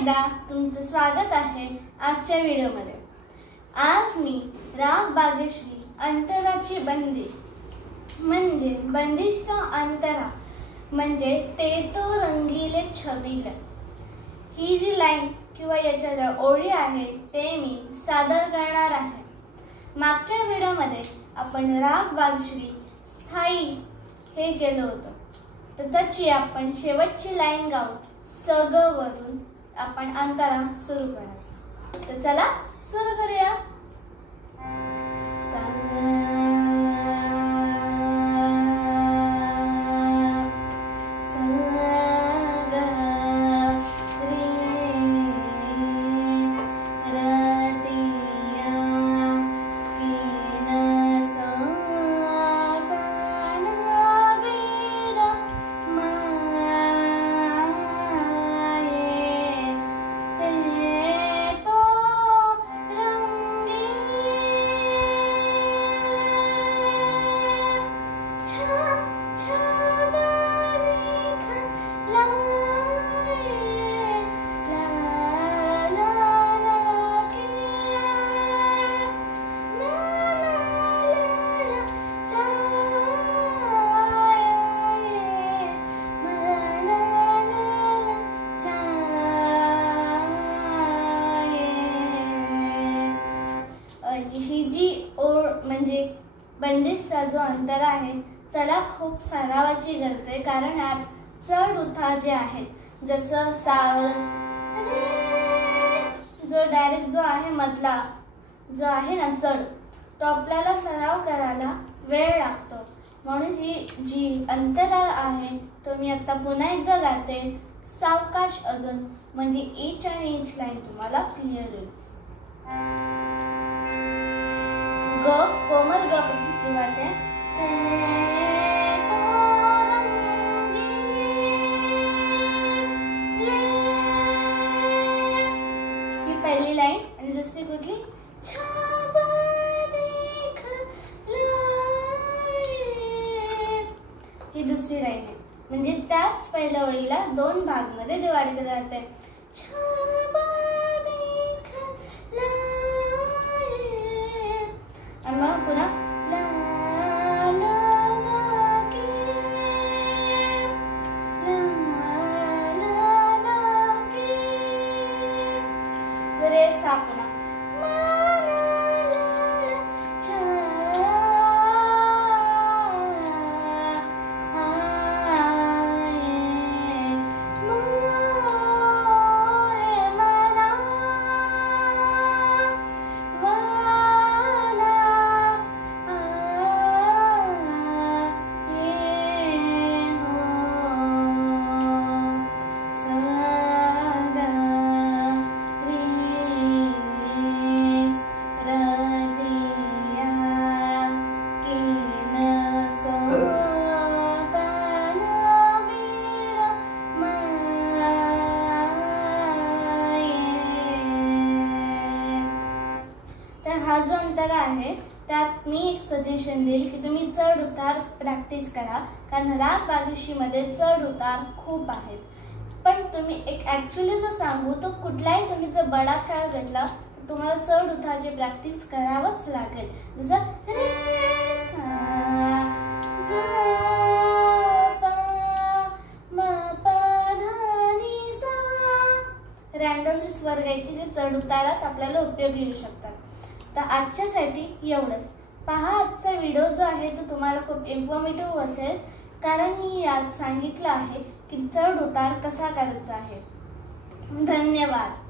एकदा तुमचं स्वागत आहे आजच्या व्हिडिओमध्ये। आज मी राग भाग्यश्री अंतराची बंदी म्हणजे बंदिशचा अंतरा म्हणजे ते तो रंगीले छबिले ही जी लाईन किंवा याच्या ओळी आहे ते मी सादर करणार आहे। मागच्या व्हिडिओमध्ये आपण राग भाग्यश्री स्थायी हे केलं होतं, तर त्याची आपण शेवटची लाईन गाऊ सग वरून आपण अंतरा सुरू करायचा। तर चला सुरू करूया। ही जी ओळ म्हणजे बंदिशचा जो अंतर आहे त्याला खूप सरावाची गरज आहे, कारण यात चढ उतार जे आहेत जसं जो डायरेक्ट जो आहे मधला जो आहे ना चढ तो आपल्याला सराव करायला वेळ लागतो। म्हणून ही जी अंतरा आहे तो मी आता पुन्हा एकदा गाते सावकाश अजून, म्हणजे ईच आणि ईच लाईन तुम्हाला क्लिअर होईल। ग कोमल ग पासून सुरुवात आहे। ही पहिली लाईन आणि दुसरी कुठली ही दुसरी लाईन आहे, म्हणजे त्याच पहिल्या ओळीला दोन भाग मध्ये डिवाइड केलं जाते। आणि मग पुन्हा रे सा पुन्हा हा जो अंतर आहे त्यात मी एक सजेशन देईल की तुम्ही चढ उतार प्रॅक्टिस करा, कारण राग भाग्यश्री मध्ये चढ उतार खूप आहेत। पण तुम्ही एक ऍक्च्युअली जर सांगू तो कुठलाही तुम्ही जर बडा ख्याल घेतला तुम्हाला चढ उतारची प्रॅक्टिस करावंच लागेल। जसं रे सा ग प म प ध नि सा रँडमली स्वर गायचे जे चढ उतारात आपल्याला उपयोगी येऊ शकतात। तर आजच्यासाठी एवढंच। पहा आजचा व्हिडिओ जो आहे तो तुम्हाला खूप इन्फॉर्मेटिव्ह असेल, कारण मी यात सांगितलं आहे की चढ उतार कसा करायचा आहे। धन्यवाद।